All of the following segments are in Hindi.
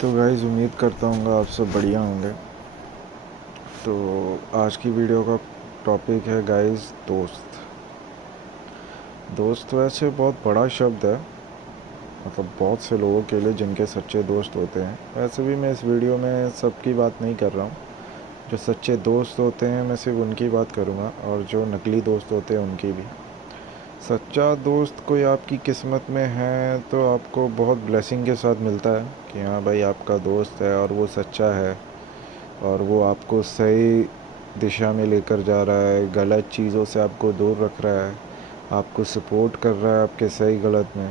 तो गाइस उम्मीद करता हूँ आप सब बढ़िया होंगे। तो आज की वीडियो का टॉपिक है गाइस दोस्त। दोस्त वैसे बहुत बड़ा शब्द है, मतलब बहुत से लोगों के लिए जिनके सच्चे दोस्त होते हैं। वैसे भी मैं इस वीडियो में सबकी बात नहीं कर रहा हूँ। जो सच्चे दोस्त होते हैं मैं सिर्फ उनकी बात करूँगा, और जो नकली दोस्त होते हैं उनकी भी। सच्चा दोस्त कोई आपकी किस्मत में है तो आपको बहुत ब्लेसिंग के साथ मिलता है कि हाँ भाई आपका दोस्त है और वो सच्चा है, और वो आपको सही दिशा में लेकर जा रहा है, गलत चीज़ों से आपको दूर रख रहा है, आपको सपोर्ट कर रहा है आपके सही गलत में।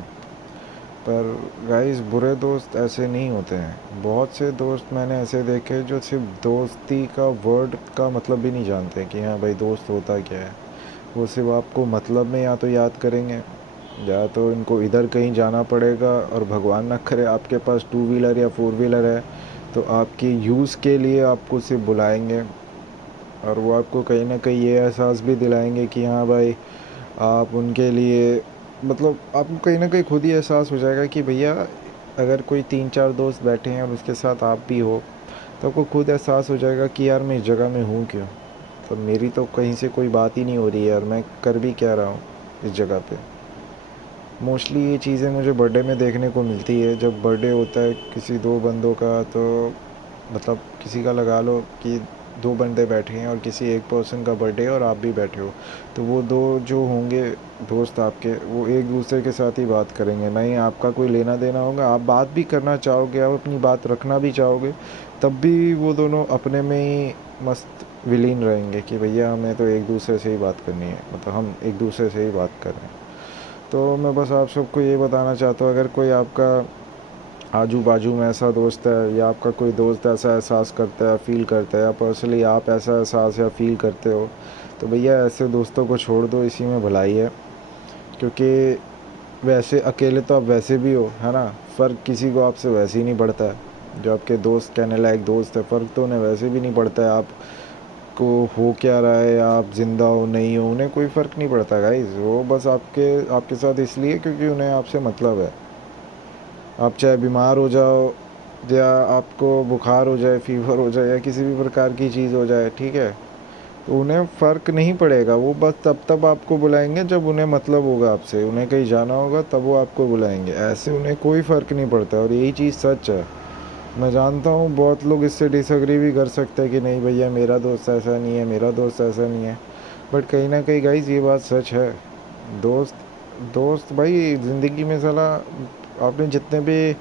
पर गाइस बुरे दोस्त ऐसे नहीं होते हैं। बहुत से दोस्त मैंने ऐसे देखे जो सिर्फ दोस्ती का वर्ड का मतलब भी नहीं जानते कि हाँ भाई दोस्त होता क्या है। वो सिर्फ आपको मतलब में या तो याद करेंगे, या तो इनको इधर कहीं जाना पड़ेगा और भगवान ना करे आपके पास टू व्हीलर या फोर व्हीलर है तो आपकी यूज़ के लिए आपको सिर्फ बुलाएंगे, और वो आपको कहीं ना कहीं ये एहसास भी दिलाएंगे कि हाँ भाई आप उनके लिए, मतलब आपको कहीं ना कहीं खुद ही एहसास हो जाएगा कि भैया अगर कोई तीन चार दोस्त बैठे हैं और उसके साथ आप भी हो तो आपको खुद एहसास हो जाएगा कि यार मैं इस जगह में हूँ क्यों। तो मेरी तो कहीं से कोई बात ही नहीं हो रही है और मैं कर भी क्या रहा हूँ इस जगह पे। मोस्टली ये चीज़ें मुझे बर्थडे में देखने को मिलती है। जब बर्थडे होता है किसी दो बंदों का, तो मतलब किसी का लगा लो कि दो बंदे बैठे हैं और किसी एक पर्सन का बर्थडे है और आप भी बैठे हो, तो वो दो जो होंगे दोस्त आपके, वो एक दूसरे के साथ ही बात करेंगे, नहीं आपका कोई लेना देना होगा, आप बात भी करना चाहोगे, आप अपनी बात रखना भी चाहोगे, तब भी वो दोनों अपने में ही मस्त विलीन रहेंगे कि भैया हमें तो एक दूसरे से ही बात करनी है, मतलब हम एक दूसरे से ही बात कर रहे हैं। तो मैं बस आप सबको ये बताना चाहता हूँ, अगर कोई आपका आजू बाजू में ऐसा दोस्त है या आपका कोई दोस्त ऐसा एहसास करता है, फील करता है, या पर्सनली आप ऐसा एहसास या फील करते हो, तो भैया ऐसे दोस्तों को छोड़ दो, इसी में भलाई है। क्योंकि वैसे अकेले तो आप वैसे भी हो, है ना। फ़र्क किसी को आपसे वैसे ही नहीं पड़ता है। जो आपके दोस्त कहने लायक दोस्त है, फ़र्क तो उन्हें वैसे भी नहीं पड़ता है आपको हो क्या रहा है, या आप ज़िंदा हो नहीं हो, उन्हें कोई फ़र्क नहीं पड़ता गाइस। वो बस आपके आपके साथ इसलिए क्योंकि उन्हें आपसे मतलब है। आप चाहे बीमार हो जाओ, या आपको बुखार हो जाए, फीवर हो जाए, या किसी भी प्रकार की चीज़ हो जाए, ठीक है, तो उन्हें फ़र्क नहीं पड़ेगा। वो बस तब आपको बुलाएंगे जब उन्हें मतलब होगा आपसे, उन्हें कहीं जाना होगा तब वो आपको बुलाएंगे। ऐसे उन्हें कोई फ़र्क नहीं पड़ता, और यही चीज़ सच है। मैं जानता हूँ बहुत लोग इससे डिसएग्री भी कर सकते हैं कि नहीं भैया मेरा दोस्त ऐसा नहीं है, मेरा दोस्त ऐसा नहीं है, बट कहीं ना कहीं गाइस ये बात सच है। दोस्त दोस्त भाई ज़िंदगी में साला, आपने जितने भी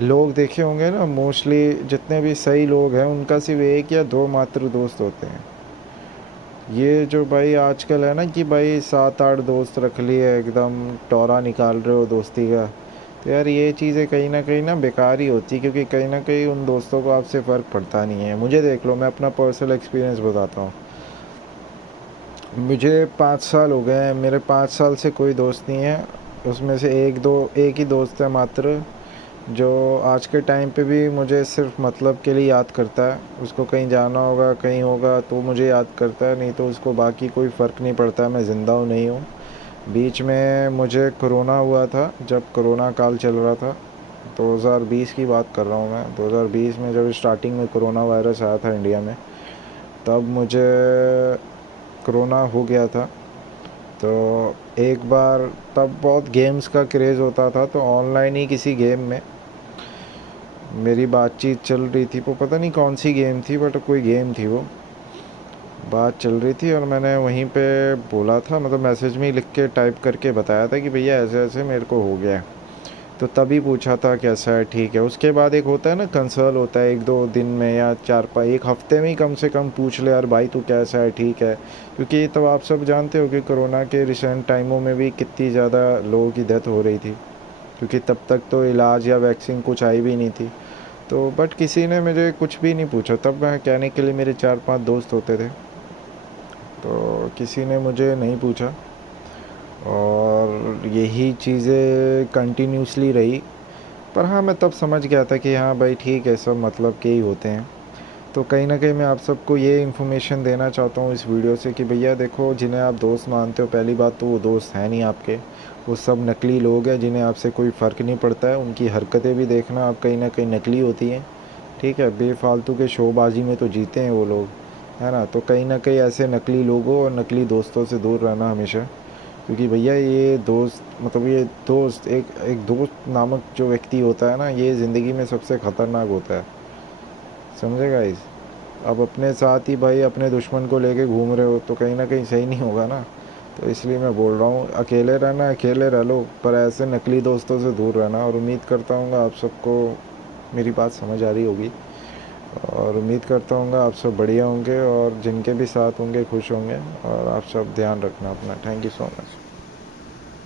लोग देखे होंगे ना, मोस्टली जितने भी सही लोग हैं उनका सिर्फ एक या दो मात्र दोस्त होते हैं। ये जो भाई आजकल है ना कि भाई सात आठ दोस्त रख लिए, एकदम टोरा निकाल रहे हो दोस्ती का, तो यार ये चीज़ें कहीं ना बेकार ही होती, क्योंकि कहीं ना कहीं उन दोस्तों को आपसे फ़र्क पड़ता नहीं है। मुझे देख लो, मैं अपना पर्सनल एक्सपीरियंस बताता हूँ। मुझे 5 साल हो गए हैं, मेरे 5 साल से कोई दोस्त नहीं है। उसमें से एक ही दोस्त है मात्र, जो आज के टाइम पे भी मुझे सिर्फ मतलब के लिए याद करता है। उसको कहीं जाना होगा, कहीं होगा तो मुझे याद करता है, नहीं तो उसको बाकी कोई फ़र्क नहीं पड़ता है मैं ज़िंदा हूँ नहीं हूँ। बीच में मुझे कोरोना हुआ था, जब कोरोना काल चल रहा था, 2020 की बात कर रहा हूँ मैं। 2020 में जब स्टार्टिंग में कोरोना वायरस आया था इंडिया में, तब मुझे कोरोना हो गया था। तो एक बार, तब बहुत गेम्स का क्रेज़ होता था, तो ऑनलाइन ही किसी गेम में मेरी बातचीत चल रही थी। वो पता नहीं कौन सी गेम थी, बट कोई गेम थी, वो बात चल रही थी और मैंने वहीं पे बोला था, मतलब मैसेज में ही लिख के टाइप करके बताया था कि भैया ऐसे ऐसे मेरे को हो गया है। तो तभी पूछा था कैसा है, ठीक है। उसके बाद एक होता है ना कंसर्न होता है, एक दो दिन में या एक हफ्ते में ही कम से कम पूछ ले यार भाई तू कैसा है, ठीक है। क्योंकि तब आप सब जानते हो कि कोरोना के रिसेंट टाइमों में भी कितनी ज़्यादा लोगों की डेथ हो रही थी, क्योंकि तब तक तो इलाज या वैक्सीन कुछ आई भी नहीं थी। तो बट किसी ने मुझे कुछ भी नहीं पूछा। तब मैं कहने के लिए मेरे चार पांच दोस्त होते थे, तो किसी ने मुझे नहीं पूछा, और यही चीज़ें कंटिन्यूसली रही। पर हाँ मैं तब समझ गया था कि हाँ भाई ठीक है, सब मतलब के ही होते हैं। तो कहीं ना कहीं मैं आप सबको ये इन्फॉर्मेशन देना चाहता हूँ इस वीडियो से कि भैया देखो, जिन्हें आप दोस्त मानते हो, पहली बात तो वो दोस्त हैं नहीं आपके, वो सब नकली लोग हैं जिन्हें आपसे कोई फ़र्क नहीं पड़ता है। उनकी हरकतें भी देखना आप, कहीं ना कहीं नकली होती हैं, ठीक है। बेफालतू के शोबाजी में तो जीते हैं वो लोग, है ना। तो कहीं ना कहीं ऐसे नकली लोगों और नकली दोस्तों से दूर रहना हमेशा, क्योंकि भैया ये दोस्त, मतलब ये दोस्त, एक एक दोस्त नामक जो व्यक्ति होता है ना, ये ज़िंदगी में सबसे ख़तरनाक होता है, समझे गाइस। अब अपने साथ ही भाई अपने दुश्मन को लेके घूम रहे हो तो कहीं ना कहीं सही नहीं होगा ना। तो इसलिए मैं बोल रहा हूँ, अकेले रहना अकेले रह लो, पर ऐसे नकली दोस्तों से दूर रहना। और उम्मीद करता हूँ आप सबको मेरी बात समझ आ रही होगी, और उम्मीद करता हूँ आप सब बढ़िया होंगे और जिनके भी साथ होंगे खुश होंगे। और आप सब ध्यान रखना अपना। Thank you so much.